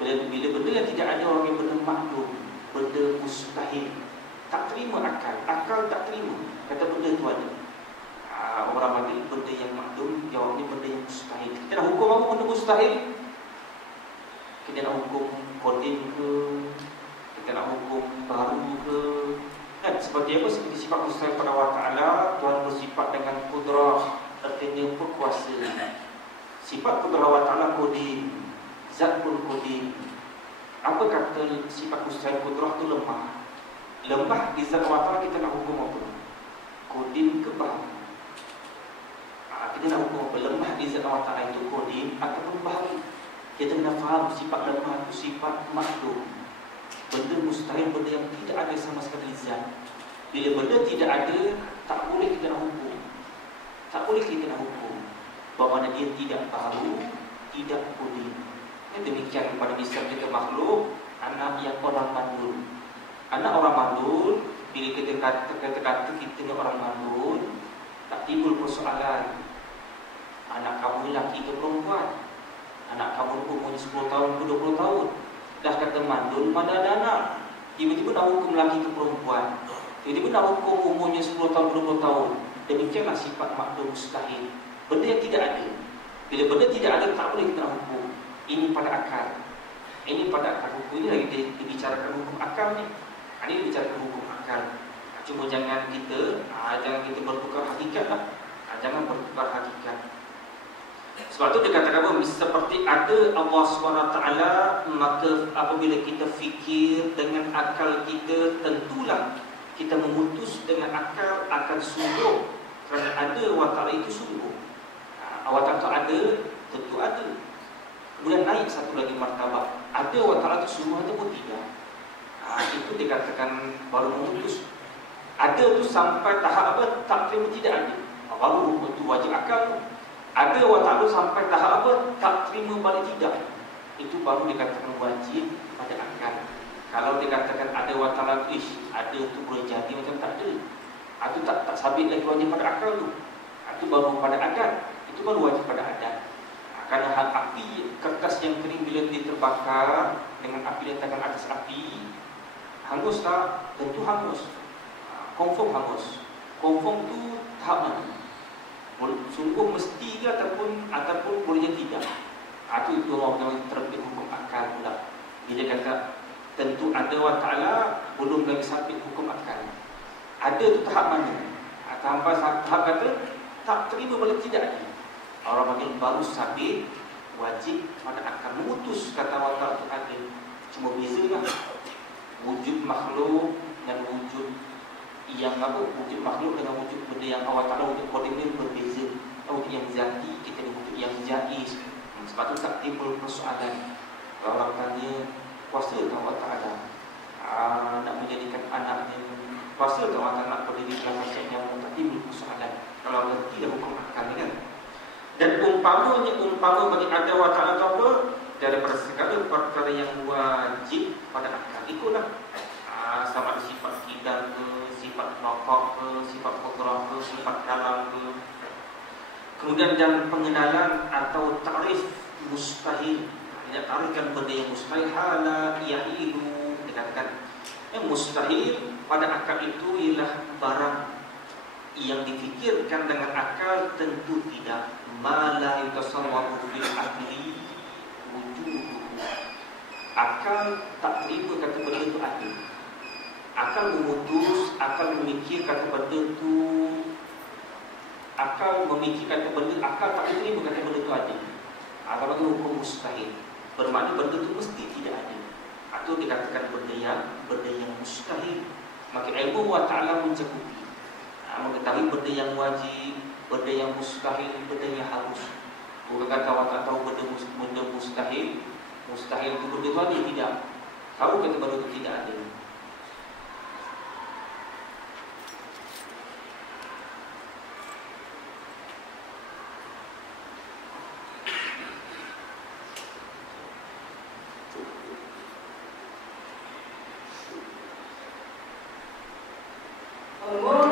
Bila benda yang tidak ada, orang yang benda makhluk, benda mustahil, tak terima akal. Akal tak terima. Kata benda itu ada. Orang mati benda yang makhluk, jawabnya benda yang mustahil. Kita nak hukum apa benda mustahil? Kita nak hukum kodim ke? Kita nak hukum baru ke? Kan seperti apa? Seperti sifat mustahil pada Allah Ta'ala. Tuhan bersifat dengan kudrah, artinya berkuasa. Sifat kudrah Allah Ta'ala kodim, zat pun kodim. Apa kata sifat mustahil kudrah itu lemah? Lemah di zat Allah Ta'ala, kita nak hukum apa? Kodim ke baru? Kita nak hukum apa? Lemah di zat Allah Ta'ala itu kodim ataupun baru? Kita kena faham sifat lemah itu sifat makhluk. Benda mustahil, benda yang tidak ada sama sekali zat. Bila benda tidak ada, tak boleh kita nak hukum. Tak boleh kita nak hukum. Bahawa dia tidak baru, tidak boleh. Demikian pada misal kita makhluk anak yang orang mandul. Anak orang mandul, bila kita kata kita ni orang mandul, tak timbul persoalan. Anak kamu lelaki ke perempuan? Anak kamu umurnya 10 tahun ke 20 tahun. Dah kata mandul, mana ada anak. Tiba-tiba nak hukum lelaki ke perempuan. Tiba-tiba nak hukum umurnya 10 tahun ke 20 tahun. Demikianlah sifat makhluk mustahil. Benda yang tidak ada. Bila benda tidak ada, tak boleh kita nak hukum. Ini pada akal. Ini pada akal hukum. Ini lagi dibicarakan hukum akal ni. Ini dibicarakan hukum akal. Cuma jangan kita bertukar hakikat lah. Jangan bertukar hakikat. Sebab tu dia katakan bahawa seperti ada Allah SWT, maka apabila kita fikir dengan akal kita, tentulah kita memutus dengan akal akan sungguh. Kerana ada Allah Ta'ala itu sungguh. Allah Ta'ala ada, tentu ada. Kemudian naik satu lagi martabat. Ada Allah Ta'ala itu sungguh ataupun tidak. Itu dikatakan baru memutus. Ada tu sampai tahap apa? Tak terima tidak ada. Baru itu wajib akal. Ada Allah Ta'ala sampai tahap apa? Tak terima balik tidak. Itu baru dikatakan wajib pada akal. Kalau dikatakan ada Allah Ta'ala, ada tu boleh jadi macam tak ada. Itu tak sabit lagi wajib pada akal tu. Itu baru pada adat. Itu baru wajib pada adat. Kerana hal api, kertas yang kering bila dia terbakar dengan api letakkan atas api, hangus tak? Tentu hangus. Confirm hangus. Confirm tu tahap mana? Sungguh mesti ke ataupun boleh tidak. Itu orang terbit hukum akal pula. Bila kata tentu ada Allah Ta'ala, belum lagi sabit hukum akal. Ada tu tahap mana? Sampai tahap kata tak terima boleh tidak ada. Orang panggil baru sabit wajib pada akal. Memutus kata Allah Ta'ala itu ada. Cuma beza lah. Wujud makhluk dan wujud yang apa? Wujud makhluk dengan wujud benda yang Allah Ta'ala wujud kodim ni berbeza. Wujud yang zati, kita ni wujud yang jaiz. Sebab tu tak timbul persoalan. Kalau orang tanya, kuasa tak Allah Ta'ala nak menjadikan anaknya, kuasa tak Allah Ta'ala nak berdiri dalam masjidnya, tak timbul persoalan. Kalau berhenti dah hukum akal ni kan. Dan umpama bagi ada Allah Ta'ala tu apa? Daripada segala perkara yang wajib pada akal. Ikutlah. Sama ada sifat kidal ke, sifat nafak ke, sifat qudrah ke, sifat kalam ke. Kemudian dan pengenalan atau ta'rif mustahil. Dia ta'rifkan benda yang mustahil, hala yahilu. Dikatakan yang mustahil pada akal itu ialah barang yang difikirkan dengan akal tentu tidak. Ma la yutasawwaru bil akli wujuduhu. Akal tak terima kata benda itu ada. Akal memutus, akal memikir kata benda itu, akal memikir kata benda, akal tak terima kata benda itu ada. Akal bagi hukum mustahil. Bermakna benda itu mesti tidak ada. Atau dikatakan benda yang mustahil. Maka ilmu Allah Ta'ala mencakupi mengetahui benda yang wajib, benda yang mustahil, benda yang harus. Bukan kata Allah tak tahu benda mustahil. Mustahil itu benda itu ada, tidak. Tahu kata benda itu tidak ada. Allah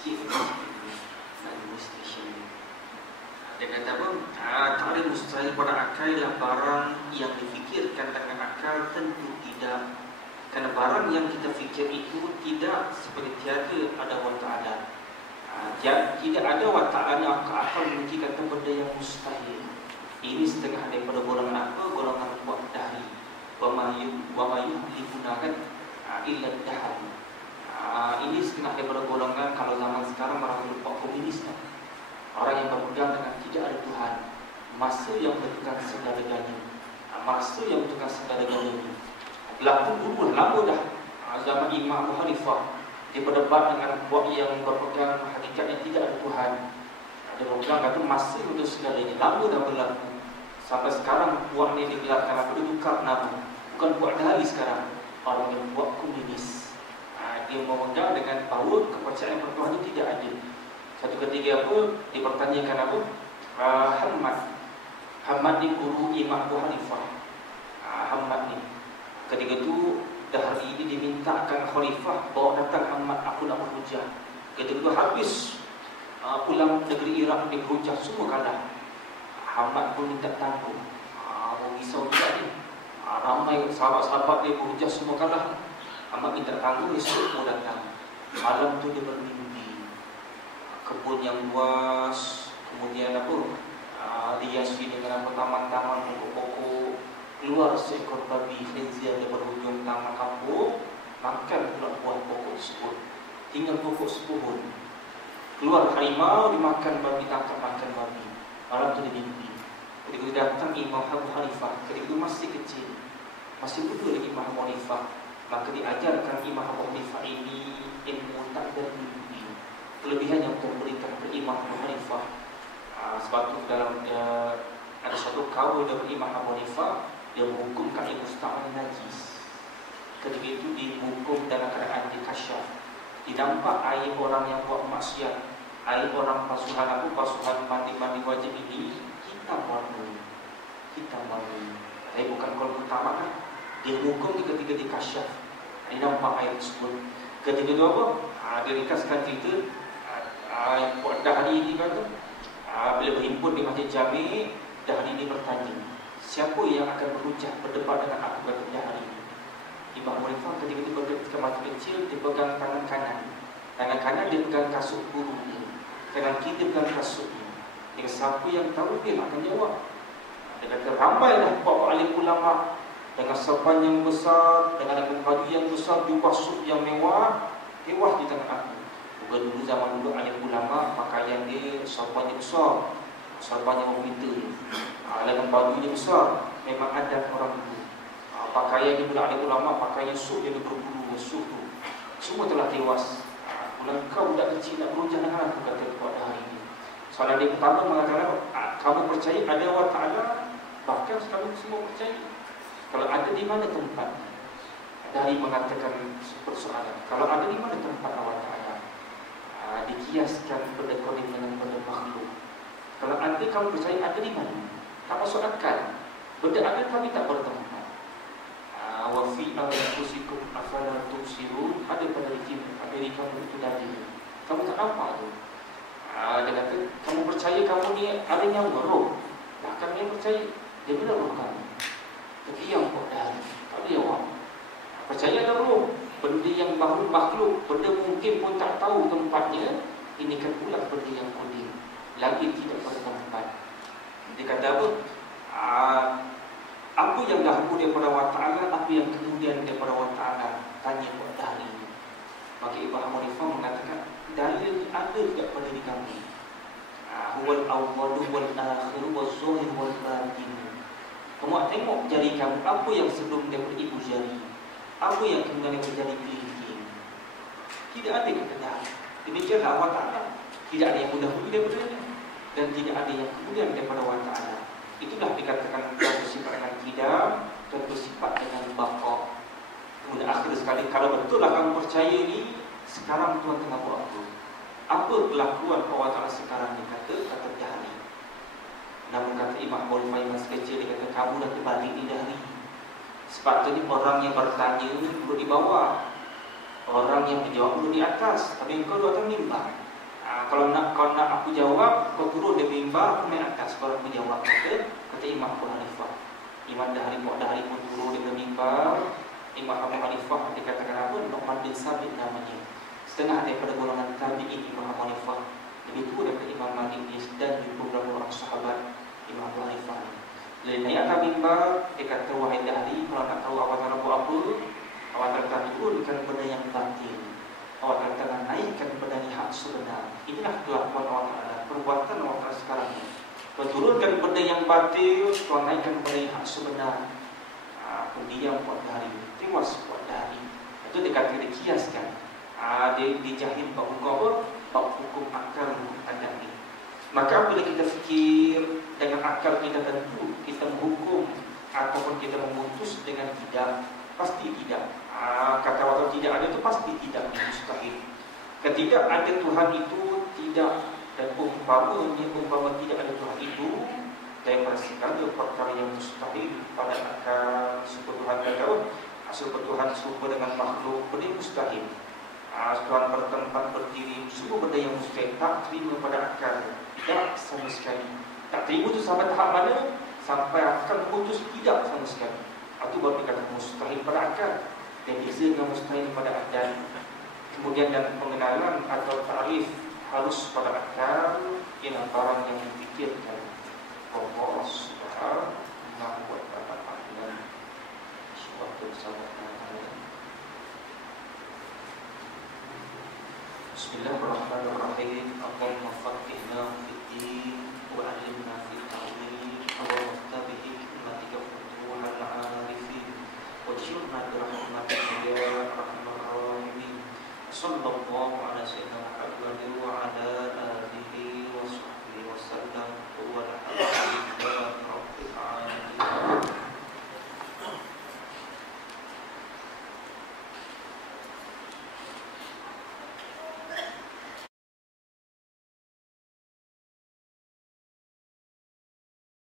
sikit administration. Dia kata apa? Ta'rif mustahil pada akal ialah barang yang difikirkan dengan akal, tentu tidak. Kerana barang yang kita fikir itu tidak seperti tiada ada Allah Ta'ala. Tidak ada Allah Ta'ala yang akal mungkin kata benda yang mustahil. Ini setengah daripada golongan apa? Golongan buat dahri. Wa ma yuhlikunakan illa dahri. Ini setengah daripada golongan kalau zaman sekarang orang lupa komunis kan? Orang yang berpegang dengan tidak ada Tuhan, masa yang menentukan segala-galanya, masa yang menentukan segala-galanya. Berlaku dulu lama dah zaman Imam Abu Hanifah, dia berdebat dengan puak yang berpegang hakikat yang tidak ada Tuhan. Dia berpegang kata masa untuk segalanya, lama dah berlaku. Sampai sekarang puak ni digelarkan apa? Dia tukar nama, bukan puak dahari sekarang, orang yang puak komunis. Dia memegang dengan bahawa kepercayaan pertuhan itu tidak ada. Satu ketiga apa? Dipertanyakan apa? Hamad ni guru Imam Abu Hanifah. Hamad ni ketika itu dah hari ini dimintakan khalifah bawa datang Hamad, aku nak berhujah. Ketika itu habis pulang negeri Iraq dia berhujah, semua kalah. Hamad pun minta tangguh. Risau juga ni. Ramai sahabat-sahabat dia berhujah, semua kalah. Hamad minta tangguh, esok mau datang. Malam tu dia bermimpi kebun yang luas, kemudian apa? Dihiasi dengan taman-taman pokok-pokok. Keluar seekor babi khinzir dari berhujung taman kampung, makan pula buah pokok tersebut. Tinggal pokok sepuhun. Keluar harimau, dimakan babi, tangkap makan babi. Malam tu dia mimpi. Ketika datang Imam Abu Hanifah, ketika itu masih kecil, masih muda lagi Imam Abu Hanifah, maka diajarkan Imam Abu Hanifah ini ilmu takdir mimpi. Kelebihan yang terberikan kepada Imam Abu Hanifah. Sebab itu dalam ada satu kaul dari Imam Abu Hanifah, dia menghukumkan ibu musta'mal najis. Ketika itu dihukum dalam keadaan dikasyaf. Didampak air orang yang buat maksiat, air orang pasuhan mandi wajib ini hitam warna. Tapi bukan kalau utama kan. Dia hukum ketika dikasyaf. Didampak air tersebut. Ketika itu apa? Dia ringkaskan cerita. Buat dahri ini kata, bila berhimpun di Masjid Jami', dahri ini bertanya, siapa yang akan berhujah berdebat dengan aku, kata dahri ini. Imam Abu Hanifah ketika masih kecil, dia pegang tangan kanan dia pegang kasut gurunya, tangan kiri dia pegang kasutnya. Dengan siapa yang tahu dia akan jawab. Dia kata ramailah para alim ulama dengan serban yang besar, dengan baju yang besar, jubah suit yang mewah, tewas di tangan aku. Dulu zaman dulu alim ulama pakaian dia serbannya besar, serbannya orang meter, dengan bajunya besar, memang adat orang dulu. Pakaian dia pula alim ulama, pakaian suit dia berbulu, suit tu semua telah tewas. Mula kau budak kecil nak berhujah dengan aku, kata pada hari ini. Soalan dia pertama mengatakan, kamu percaya ada Allah Ta'ala? Bahkan kamu semua percaya. Kalau ada, di mana tempatnya? Dari mengatakan persoalan, kalau ada, di mana tempat Allah Ta'ala? Dikiaskan benda kodim dengan benda makhluk. Kalau ada, kamu percaya ada di mana? Tak masuk akal. Benda ada tapi tak bertempat. Wa fi anfusikum afala tubsirun. Ada pada diri kamu itu tadi. Kamu tak nampak tu. Dia kata, kamu percaya kamu ni ada nyawa roh. Bahkan dia percaya dia benar roh kamu. Tapi yang kau dah tak dia awak. Percaya ada roh. Benda yang baru makhluk, benda mungkin pun tak tahu tempatnya. Ini kan pula benda yang kodim, lagi tidak pada tempat. Dia kata apa? Apa yang dahulu daripada Allah Ta'ala, apa yang kemudian daripada Allah Ta'ala, tanya pada hari ini. Maka Imam Abu Hanifah mengatakan, dalil ada tidak pada diri kami. Huwal awwalu wal akhiru wal zahir wal batin. Kamu tengok jari kamu, apa yang sebelum daripada ibu jari, apa yang kemudian terjadi kelingking. Tidak ada kata dah. Demikianlah Allah Ta'ala. Tidak ada yang mudah daripada dia, dan tidak ada yang kemudian daripada Allah Ta'ala. Itulah dikatakan bersifat dengan kidam dan bersifat dengan baqa. Kemudian akhir sekali, kalau betul lah kamu percaya ni, sekarang Tuhan tengah buat apa? Apa kelakuan Allah Ta'ala sekarang ni? Kata dahari. Namun kata Imam Abu Hanifah masih kecil, dia kata kamu dah terbalik di dahari. Sepatutnya orang yang bertanya duduk di bawah, orang yang menjawab duduk di atas, tapi engkau duduk atas mimbar. Kalau nak aku jawab, kau turun dari mimbar, aku naik atas. Kalau aku jawab, kata Imam Abu Hanifah. Imam Dahri pun turun dari mimbar. Imam Abu Hanifah dikatakan apa? Nu'man bin Sabit namanya. Setengah daripada golongan tabi'in Imam Abu Hanifah. Lebih tua daripada Imam Malik dan beberapa orang sahabat Imam Abu Hanifah. Jadi naik atas mimbar, dia kata, wahai Dahri, kalau nak tahu awak nak buat apa, awak akan turunkan benda yang batil. Awak akan naikkan benda yang hak sebenar. Inilah kelakuan Allah Ta'ala, perbuatan Allah Ta'ala sekarang ini. Kau turunkan benda yang batil, kau naikkan benda yang hak sebenar. Pendiam buat Dahri, tewas buat Dahri. Itu dikata dikiaskan. Dia dijahil bab hukum apa? Bab hukum akal ada ini. Maka bila kita fikir dengan akal kita, tentu kita menghukum ataupun kita memutus dengan tidak, pasti tidak. Kata waktu tidak ada itu pasti tidak, mustahil. Ketidak ada Tuhan itu tidak, dan umpama tidak ada Tuhan itu daripada segala perkara yang mustahil pada akal. Serupa Tuhan kata, serupa Tuhan serupa dengan makhluk, benda yang mustahil. Tuhan bertempat berdiri, semua benda yang mustahil tak terima pada akal, tidak sama sekali. Tak terima itu sampai tahap mana? Sampai akal memutus tidak sama sekali. Itu baru dikatakan mustahil pada akal. Dan beza dengan mustahil pada akal. Kemudian dan pengenalan atau ta'rif halus pada akal ialah barang yang dipikirkan. Allah Subhanahu wa ta'ala suatu sahabat. Bismillahirrahmanirrahim. Allahumma faqihna fid-din wa 'allimna fit-ta'wil. Allahumma tabih hikmatika futuhal 'arifin waj'alna bi rahmatika ya arhamar rahimin. Sallallahu ala sayyidina Muhammad wa ala alihi wa sahbihi wa sallam.